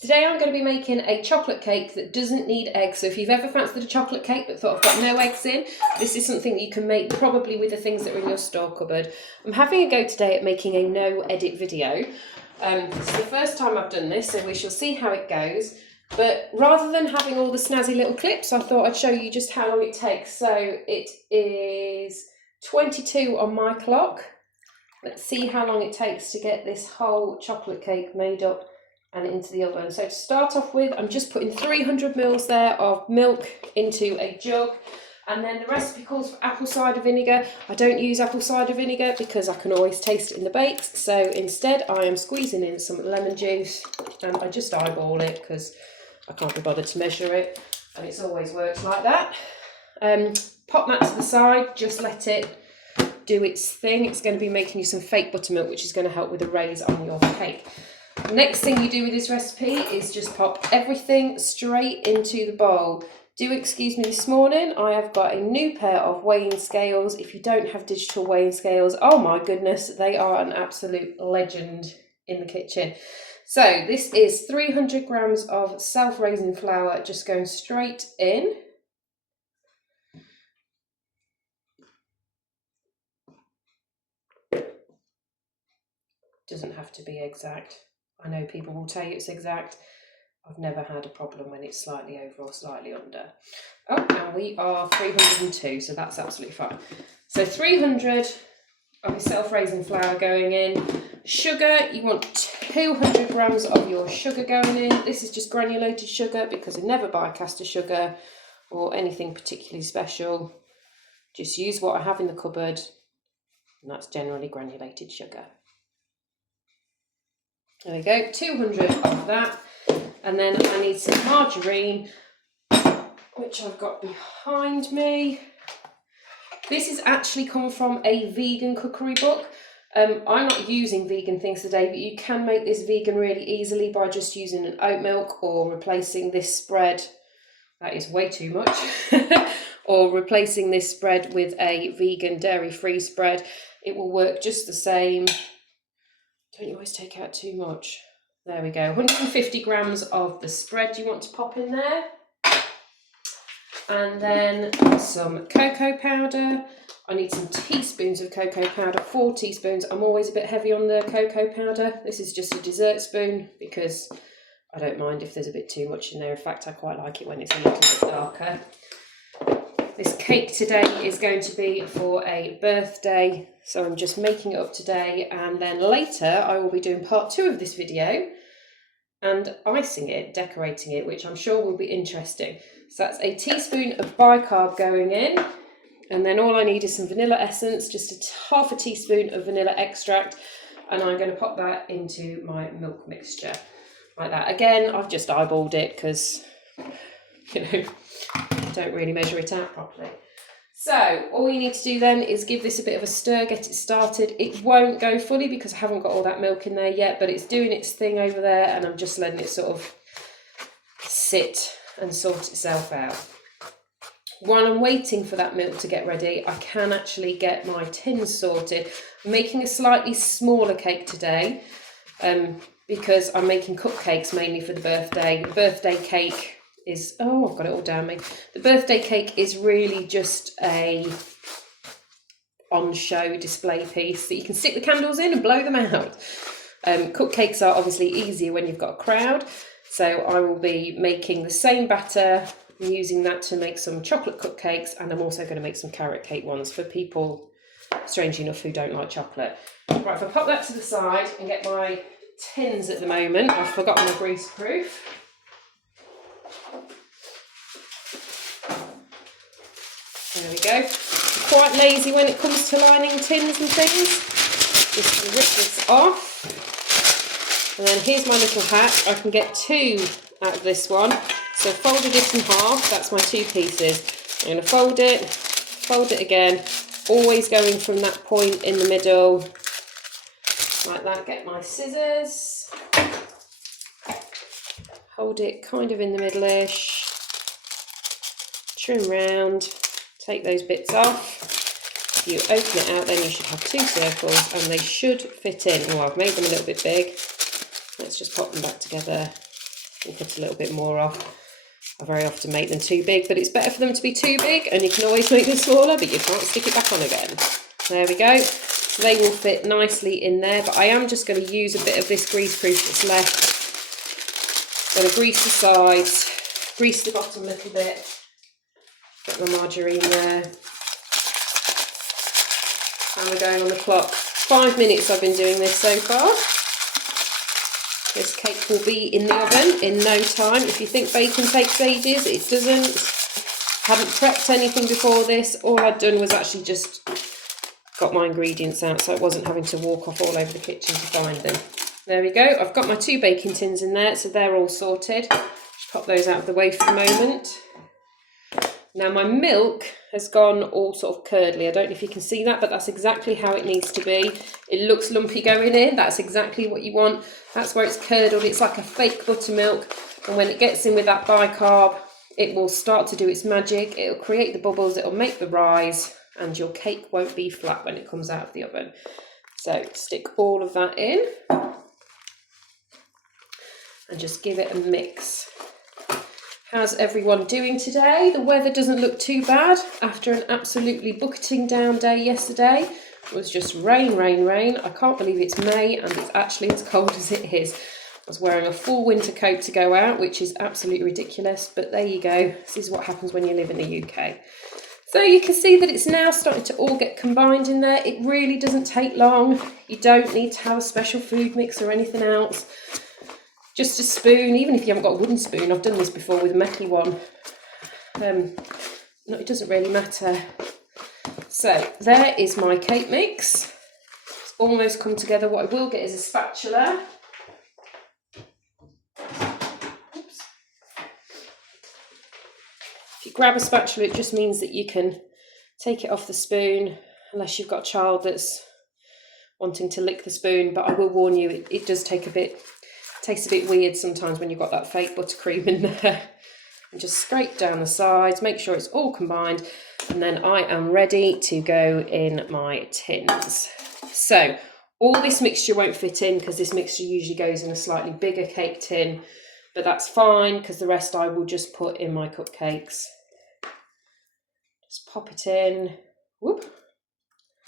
Today I'm going to be making a chocolate cake that doesn't need eggs. So if you've ever fancied a chocolate cake but thought I've got no eggs in, this is something that you can make probably with the things that are in your store cupboard. I'm having a go today at making a no edit video. This is the first time I've done this, so we shall see how it goes. But rather than having all the snazzy little clips, I thought I'd show you just how long it takes. So it is 22 on my clock. Let's see how long it takes to get this whole chocolate cake made up and into the oven. So to start off with, I'm just putting 300 ml there of milk into a jug, and then the recipe calls for apple cider vinegar. I don't use apple cider vinegar because I can always taste it in the bakes, so instead I am squeezing in some lemon juice, and I just eyeball it because I can't be bothered to measure it, and it's always worked like that. Pop that to the side, just let it do its thing. It's going to be making you some fake buttermilk, which is going to help with the raise on your cake. Next thing you do with this recipe is just pop everything straight into the bowl. Do excuse me, this morning I have got a new pair of weighing scales. If you don't have digital weighing scales, oh my goodness, they are an absolute legend in the kitchen. So this is 300 grams of self-raising flour just going straight in. Doesn't have to be exact. I know people will tell you it's exact. I've never had a problem when it's slightly over or slightly under. Oh, and we are 302, so that's absolutely fine. So 300 of your self-raising flour going in. Sugar, you want 200 grams of your sugar going in. This is just granulated sugar because I never buy caster sugar or anything particularly special. Just use what I have in the cupboard, and that's generally granulated sugar. There we go, 200 of that. And then I need some margarine, which I've got behind me. This has actually come from a vegan cookery book. I'm not using vegan things today, but you can make this vegan really easily by just using an oat milk or replacing this spread. That is way too much. Or replacing this spread with a vegan dairy-free spread. It will work just the same. Don't you always take out too much? There we go, 150 grams of the spread you want to pop in there. And then some cocoa powder. I need some teaspoons of cocoa powder, 4 teaspoons. I'm always a bit heavy on the cocoa powder. This is just a dessert spoon because I don't mind if there's a bit too much in there. In fact, I quite like it when it's a little bit darker. This cake today is going to be for a birthday, so I'm just making it up today, and then later I will be doing part 2 of this video and icing it, decorating it, which I'm sure will be interesting. So that's a teaspoon of bicarb going in, and then all I need is some vanilla essence, just half a teaspoon of vanilla extract, and I'm going to pop that into my milk mixture like that. Again, I've just eyeballed it because, you know, don't really measure it out properly. So all you need to do then is give this a bit of a stir, get it started. It won't go fully because I haven't got all that milk in there yet, but it's doing its thing over there, and I'm just letting it sort of sit and sort itself out. While I'm waiting for that milk to get ready, I can actually get my tins sorted. I'm making a slightly smaller cake today because I'm making cupcakes mainly for the birthday. The birthday cake is, oh, I've got it all down me. The birthday cake is really just a on-show display piece that you can stick the candles in and blow them out. Cupcakes are obviously easier when you've got a crowd, so I will be making the same batter, using that to make some chocolate cupcakes, and I'm also going to make some carrot cake ones for people, strangely enough, who don't like chocolate. Right, if I pop that to the side and get my tins at the moment, I've forgotten my greaseproof. There we go. I'm quite lazy when it comes to lining tins and things. Just rip this off. And then here's my little hack. I can get 2 out of this one. So folded this in half, that's my 2 pieces. I'm going to fold it again, always going from that point in the middle, like that. Get my scissors, hold it kind of in the middle-ish, trim round. Take those bits off. If you open it out, then you should have 2 circles and they should fit in. Oh, I've made them a little bit big. Let's just pop them back together We'll cut a little bit more off. I very often make them too big, but it's better for them to be too big, and you can always make them smaller, but you can't stick it back on again. There we go. They will fit nicely in there, but I am just going to use a bit of this grease proof that's left. Going to grease the sides, grease the bottom a little bit, get my margarine there. And we're going on the clock. 5 minutes I've been doing this so far. This cake will be in the oven in no time. If you think bacon takes ages, it doesn't. I hadn't prepped anything before this. All I'd done was actually just got my ingredients out, so I wasn't having to walk off all over the kitchen to find them. There we go. I've got my 2 baking tins in there, so they're all sorted. Just pop those out of the way for the moment. Now my milk has gone all sort of curdly. I don't know if you can see that, but that's exactly how it needs to be. It looks lumpy going in. That's exactly what you want. That's where it's curdled. It's like a fake buttermilk. And when it gets in with that bicarb, it will start to do its magic. It'll create the bubbles. It'll make the rise, and your cake won't be flat when it comes out of the oven. So stick all of that in and just give it a mix. How's everyone doing today? The weather doesn't look too bad after an absolutely bucketing down day yesterday. It was just rain, rain, rain. I can't believe it's May and it's actually as cold as it is. I was wearing a full winter coat to go out, which is absolutely ridiculous, but there you go. This is what happens when you live in the UK. So you can see that it's now starting to all get combined in there. It really doesn't take long. You don't need to have a special food mix or anything else. Just a spoon, even if you haven't got a wooden spoon. I've done this before with a metal one. No, it doesn't really matter. So there is my cake mix. It's almost come together. What I will get is a spatula. Oops. If you grab a spatula, it just means that you can take it off the spoon, unless you've got a child that's wanting to lick the spoon. But I will warn you, it does take a bit. Tastes a bit weird sometimes when you've got that fake buttercream in there. And just scrape down the sides, make sure it's all combined, and then I am ready to go in my tins. So all this mixture won't fit in because this mixture usually goes in a slightly bigger cake tin, but that's fine because the rest I will just put in my cupcakes. Just pop it in. Whoop.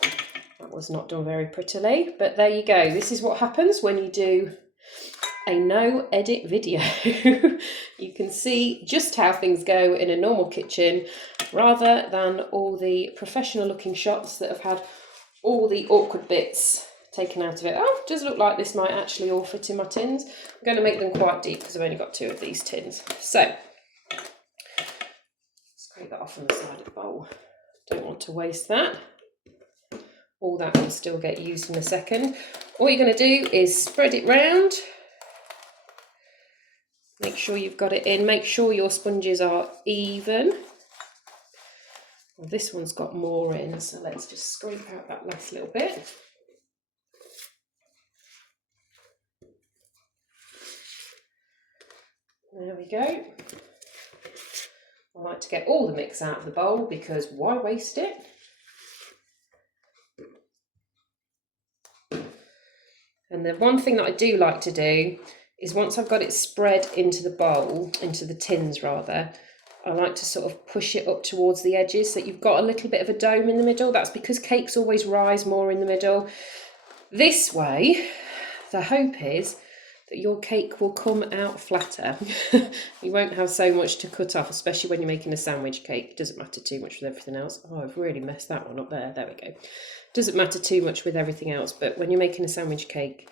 That was not done very prettily, but there you go. This is what happens when you do a no edit video. You can see just how things go in a normal kitchen rather than all the professional looking shots that have had all the awkward bits taken out of it. Oh, it does look like this might actually all fit in my tins. I'm going to make them quite deep because I've only got 2 of these tins. So scrape that off on the side of the bowl. Don't want to waste that. All that will still get used in a second. All you're going to do is spread it round. Make sure you've got it in. Make sure your sponges are even. Well, this one's got more in, so let's just scrape out that last little bit. There we go. I like to get all the mix out of the bowl because why waste it? And the one thing that I do like to do is once I've got it spread into the bowl, into the tins rather, I like to sort of push it up towards the edges so that you've got a little bit of a dome in the middle. That's because cakes always rise more in the middle. This way, the hope is that your cake will come out flatter. You won't have so much to cut off, especially when you're making a sandwich cake. It doesn't matter too much with everything else. Oh, I've really messed that one up there. There we go. Doesn't matter too much with everything else, but when you're making a sandwich cake,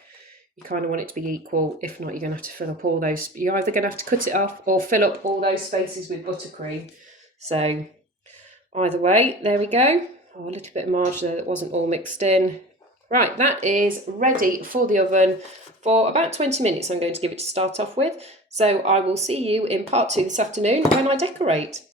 you kind of want it to be equal. If not, you're going to have to fill up all those. You're either going to have to cut it off or fill up all those spaces with buttercream. So either way, there we go. Oh, a little bit of marge there that wasn't all mixed in. Right, that is ready for the oven for about 20 minutes. I'm going to give it to start off with. So I will see you in part 2 this afternoon when I decorate.